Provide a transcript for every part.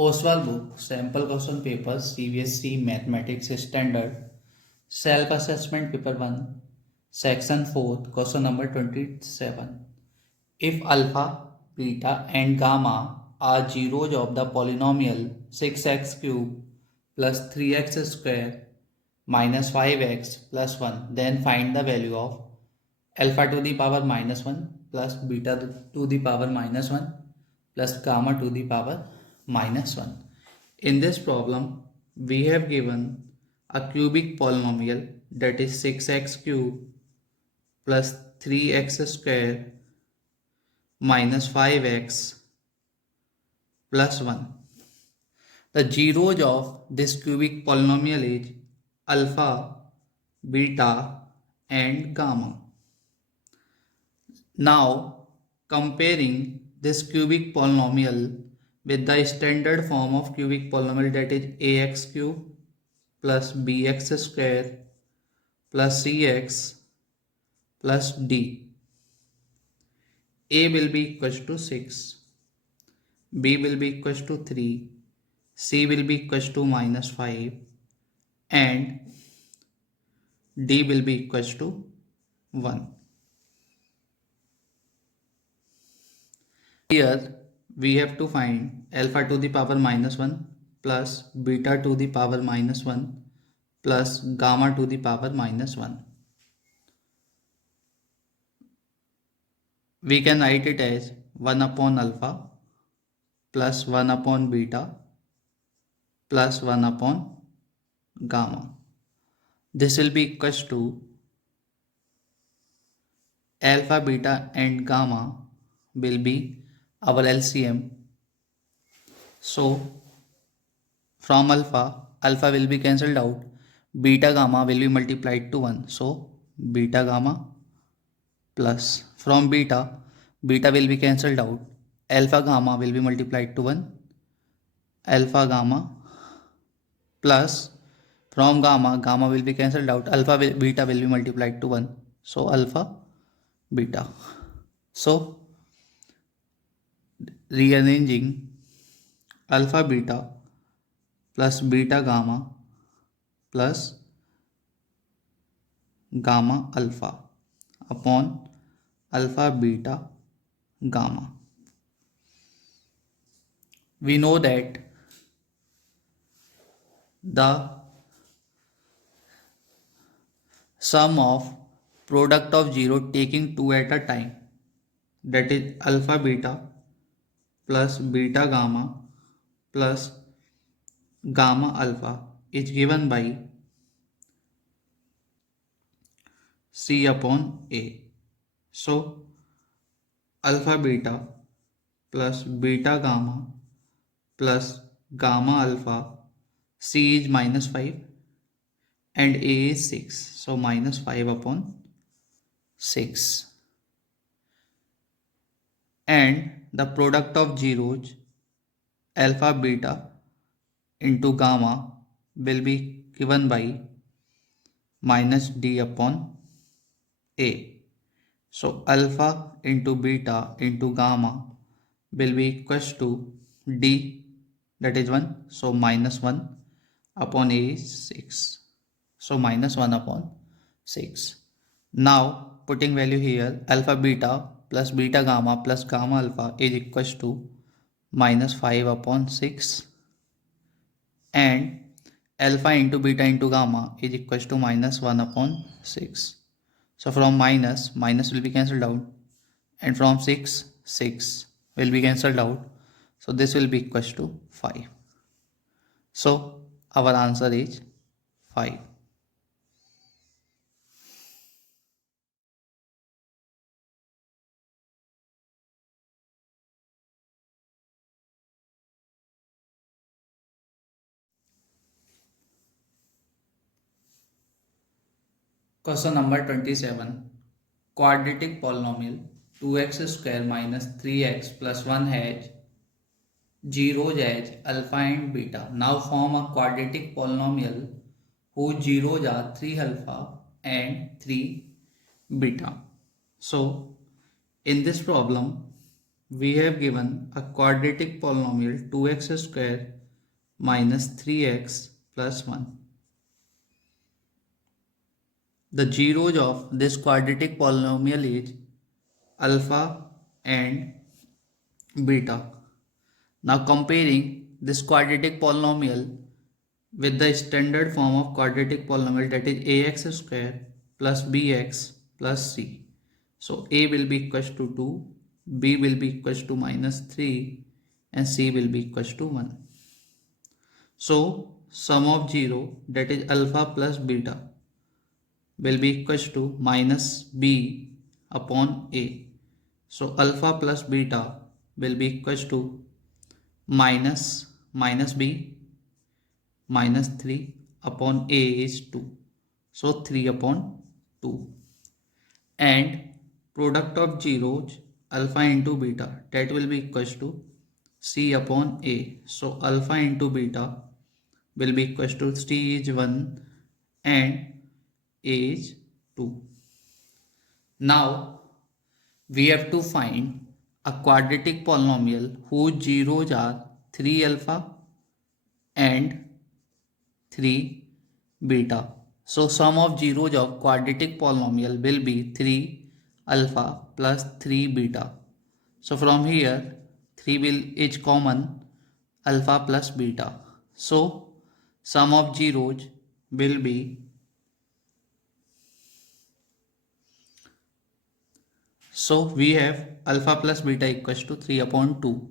Oswald book, sample question papers, CBSE Mathematics Standard, self-assessment paper 1, section 4, question number 27. If alpha, beta and gamma are zeros of the polynomial 6x cubed plus 3x square minus 5x plus 1, then find the value of alpha to the power minus 1 plus beta to the power minus 1 plus gamma to the power minus 1. In this problem, we have given a cubic polynomial, that is 6x cubed plus 3x square minus 5x plus 1. The zeros of this cubic polynomial is alpha, beta and gamma. Now, comparing this cubic polynomial with the standard form of cubic polynomial, that is ax cube plus bx square plus cx plus d. A will be equals to 6, b will be equals to 3, c will be equals to minus 5 and d will be equals to 1. Here we have to find alpha to the power minus 1 plus beta to the power minus 1 plus gamma to the power minus 1. We can write it as 1 upon alpha plus 1 upon beta plus 1 upon gamma. This will be equals to alpha, beta and gamma will be our LCM. So from alpha will be cancelled out, beta gamma will be multiplied to 1. So beta gamma plus from beta will be cancelled out, alpha gamma will be multiplied to 1, alpha gamma plus from gamma will be cancelled out, beta will be multiplied to 1. So alpha beta. So rearranging alpha beta plus beta gamma plus gamma alpha upon alpha beta gamma. We know that the sum of product of 0 taking 2 at a time, that is alpha beta plus beta gamma plus gamma alpha, is given by C upon A. So alpha beta plus beta gamma plus gamma alpha, C is minus 5 and A is 6. So minus 5 upon 6. And the product of zeros alpha beta into gamma will be given by minus D upon A. So alpha into beta into gamma will be equals to D, that is 1. So minus 1 upon A is 6. So minus 1 upon 6. Now putting value here, alpha beta plus beta gamma plus gamma alpha is equals to minus 5 upon 6 and alpha into beta into gamma is equals to minus 1 upon 6. So from minus will be cancelled out and from 6 will be cancelled out. So this will be equals to 5. So our answer is 5. Question number 27. Quadratic polynomial 2x square minus 3x plus 1 has zeros as alpha and beta. Now form a quadratic polynomial whose zeros are 3 alpha and 3 beta. So in this problem we have given a quadratic polynomial 2x square minus 3x plus 1. The zeros of this quadratic polynomial is alpha and beta. Now comparing this quadratic polynomial with the standard form of quadratic polynomial, that is ax square plus bx plus c. So a will be equals to 2, b will be equals to minus 3 and c will be equals to 1. So sum of 0, that is alpha plus beta, will be equals to minus b upon a. So alpha plus beta will be equals to minus b minus 3 upon a is 2. So 3 upon 2. And product of zeros alpha into beta, that will be equals to c upon a. So alpha into beta will be equals to c is 1 and a is 2. Now we have to find a quadratic polynomial whose zeros are 3 alpha and 3 beta. So sum of zeros of quadratic polynomial will be 3 alpha plus 3 beta. So from here 3 is common, alpha plus beta. So sum of zeros will be, so we have alpha plus beta equals to 3 upon 2.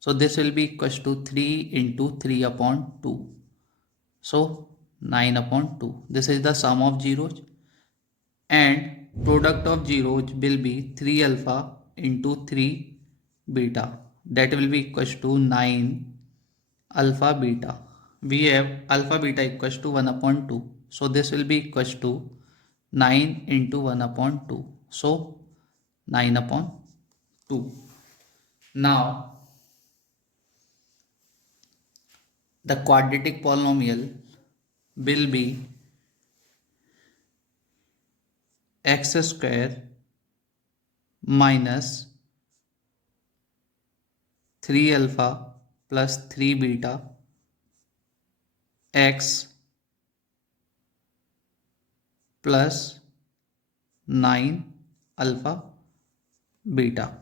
So this will be equals to 3 into 3 upon 2. So 9 upon 2. This is the sum of zeros. And product of zeros will be 3 alpha into 3 beta. That will be equals to 9 alpha beta. We have alpha beta equals to 1 upon 2. So this will be equals to 9 into 1 upon 2. So 9 upon 2. Now the quadratic polynomial will be x square minus 3 alpha plus 3 beta x plus 9 alpha beta.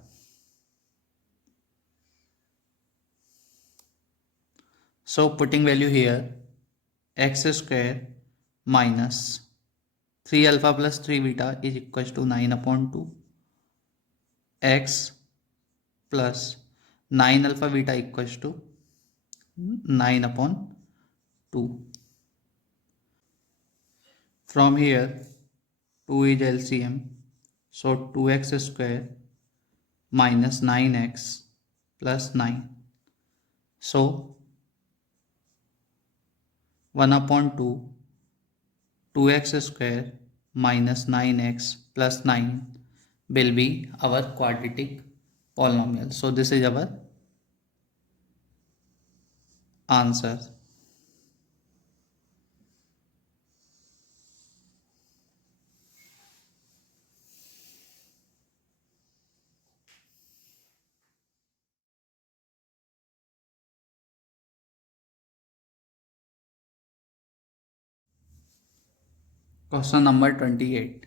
So putting value here, x square minus 3 alpha plus 3 beta is equals to 9 upon 2, x plus 9 alpha beta equals to 9 upon 2. From here 2 is LCM, so 2x square minus 9x plus 9. So 1 upon 2, 2x square minus 9x plus 9 will be our quadratic polynomial. So this is our answer. Question number 28.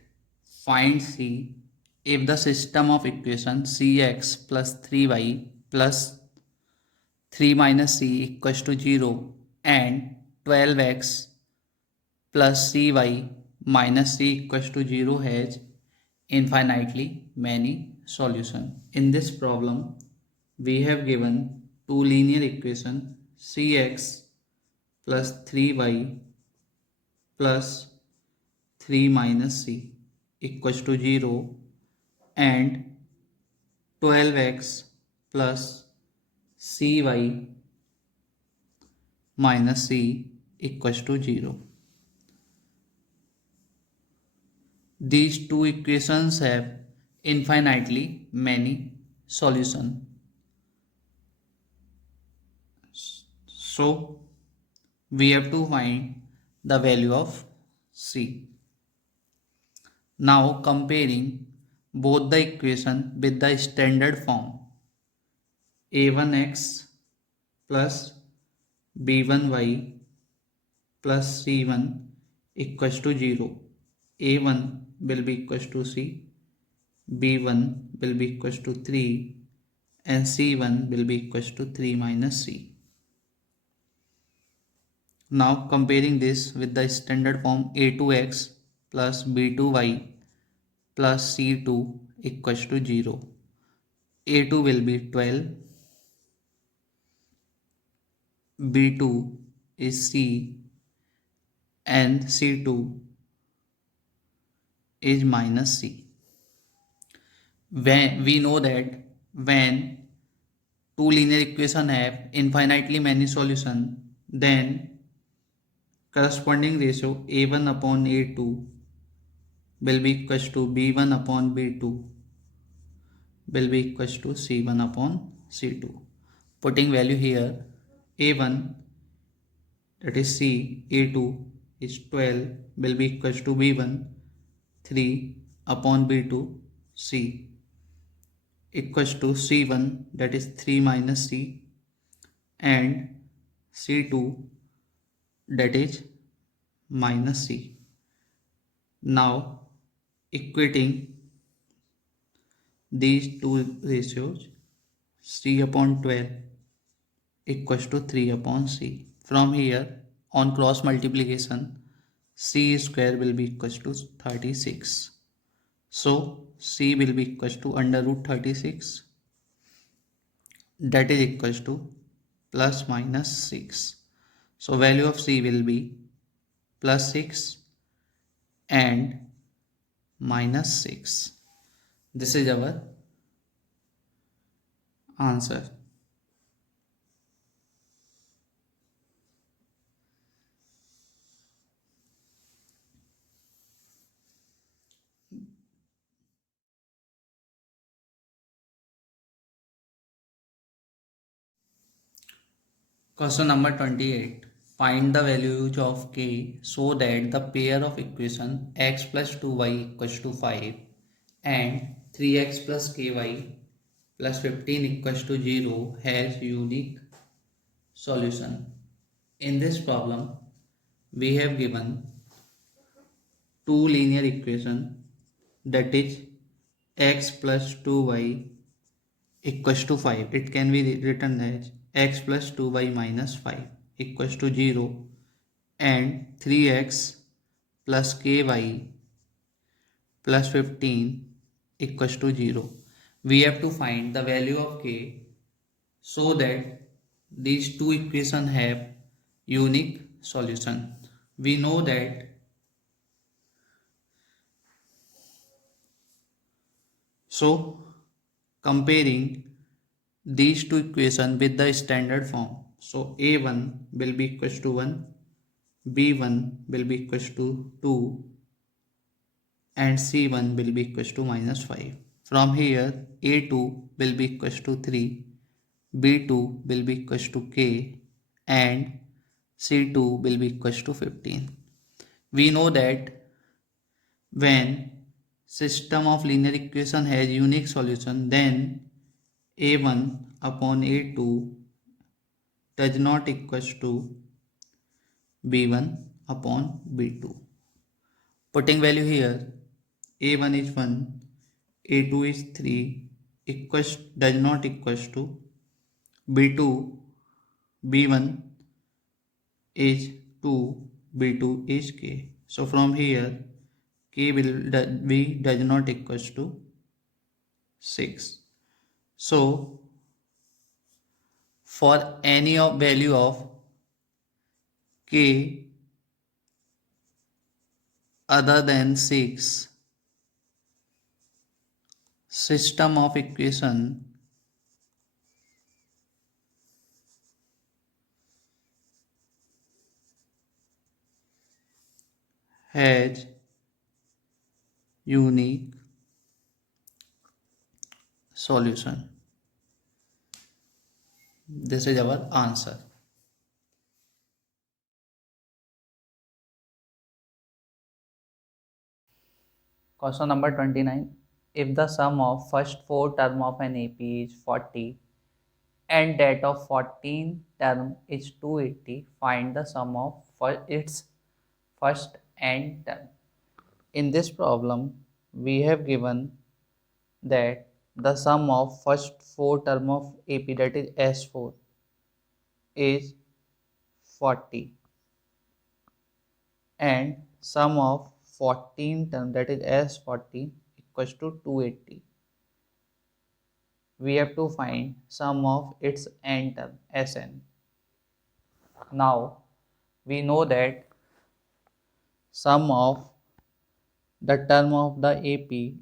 Find C if the system of equation cx plus 3y plus 3 minus c equals to 0 and 12x plus cy minus c equals to 0 has infinitely many solutions. In this problem, we have given two linear equations cx plus 3y plus 3 minus c equals to 0 and 12x plus cy minus c equals to 0. These two equations have infinitely many solutions. So we have to find the value of c. Now comparing both the equation with the standard form, a1x plus b1y plus c1 equals to 0. a1 will be equals to c, b1 will be equals to 3 and c1 will be equals to 3 minus c. Now comparing this with the standard form a2x plus b2y plus c2 equals to 0. a2 will be 12, b2 is c and c2 is minus c. When we know that when two linear equations have infinitely many solutions, then corresponding ratio a1 upon a2 will be equals to b1 upon b2 will be equals to c1 upon c2. Putting value here, a1 that is c, a2 is 12 will be equals to b1 3 upon b2 c equals to c1 that is 3 minus c and c2 that is minus c. Now equating these two ratios, c upon 12 equals to 3 upon c. From here on cross multiplication, c square will be equals to 36. So c will be equals to under root 36, that is equals to plus minus 6. So value of c will be plus 6 and minus 6. This is our answer. Question number 28. Find the values of k so that the pair of equation x plus 2y equals to 5 and 3x plus ky plus 15 equals to 0 has unique solution. In this problem, we have given two linear equations, that is x plus 2y equals to 5. It can be written as x plus 2y minus 5 equals to 0 and 3x plus ky plus 15 equals to 0. We have to find the value of k so that these two equations have unique solution. We know that so comparing these two equations with the standard form, so a1 will be equals to 1, b1 will be equals to 2 and c1 will be equals to minus 5. From here a2 will be equals to 3, b2 will be equals to k and c2 will be equals to 15. We know that when system of linear equation has unique solution, then a1 upon a2 does not equals to b1 upon b2. Putting value here, a1 is 1, a2 is 3, equals does not equals to b2, b1 is 2, b2 is k. So from here k will be does not equals to 6. So for any of value of k other than 6, system of equation has unique solution. This is our answer. Question number 29. If the sum of first four term of an AP is 40 and that of 14 term is 280. Find the sum of its first n term. In this problem, we have given that the sum of first four term of AP, that is S4, is 40, and sum of 14 term, that is S40, equals to 280. We have to find sum of its n term, Sn. Now we know that sum of the term of the AP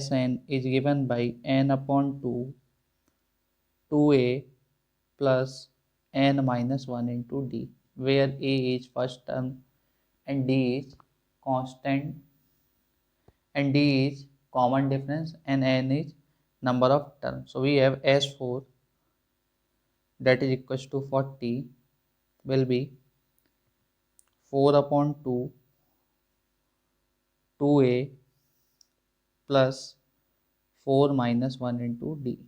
Sn is given by n upon 2, 2a plus n minus 1 into d, where a is first term and d is constant and d is common difference and n is number of terms. So we have S4, that is equals to 40, will be 4 upon 2, 2a plus 4 minus 1 into d.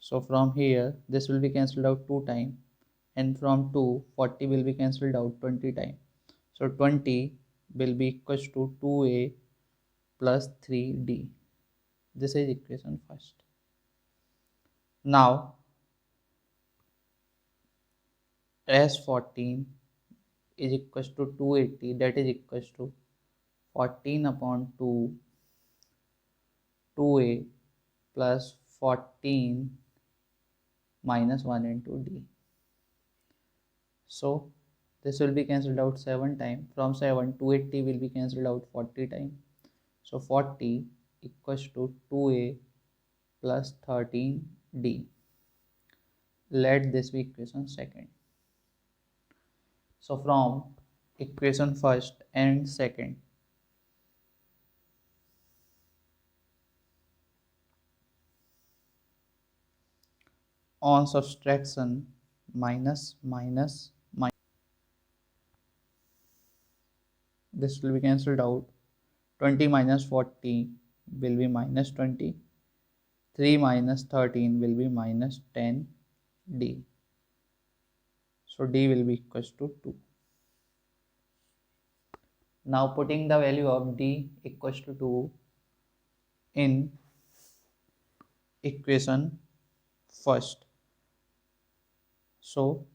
So from here this will be cancelled out 2 times, and from 2 40 will be cancelled out 20 times. So 20 will be equals to 2a plus 3d. This is equation first. Now S14 is equals to 280, that is equals to 14 upon 2, 2a plus 14 minus 1 into d. So this will be cancelled out 7 times. From 7, 280 will be cancelled out 40 times. So 40 equals to 2a plus 13d. Let this be equation second. So from equation first and second, on subtraction, minus minus minus, this will be cancelled out. 20 minus 40 will be minus 20. 3 minus 13 will be minus 10d. So d will be equals to 2. Now putting the value of d equals to 2 in equation first. So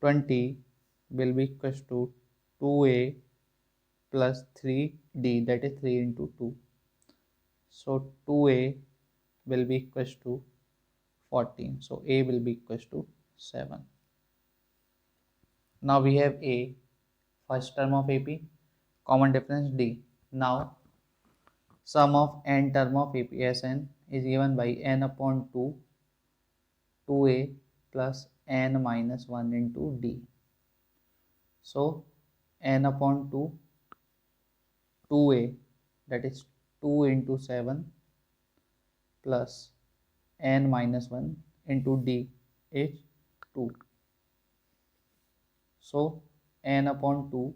20 will be equals to 2a plus 3d, that is 3 into 2. So 2a will be equals to 14. So a will be equals to 7. Now we have a, first term of AP, common difference d. Now sum of n term of AP Sn is given by n upon 2, 2a plus n minus 1 into d. So n upon 2, 2a, that is 2 into 7 plus n minus 1 into d is 2. So n upon 2,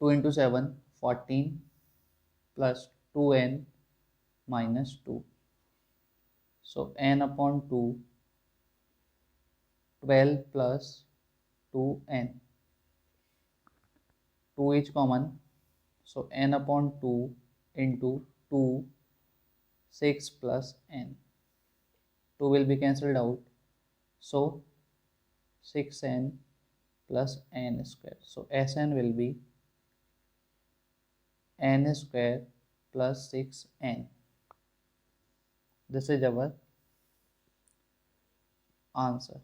2 into 7, 14 plus 2n minus 2. So n upon 2, 12 plus 2n. 2 is common. So n upon 2 into 2, 6 plus n. 2 will be cancelled out. So 6n plus n square. So Sn will be n square plus 6n. This is our answer.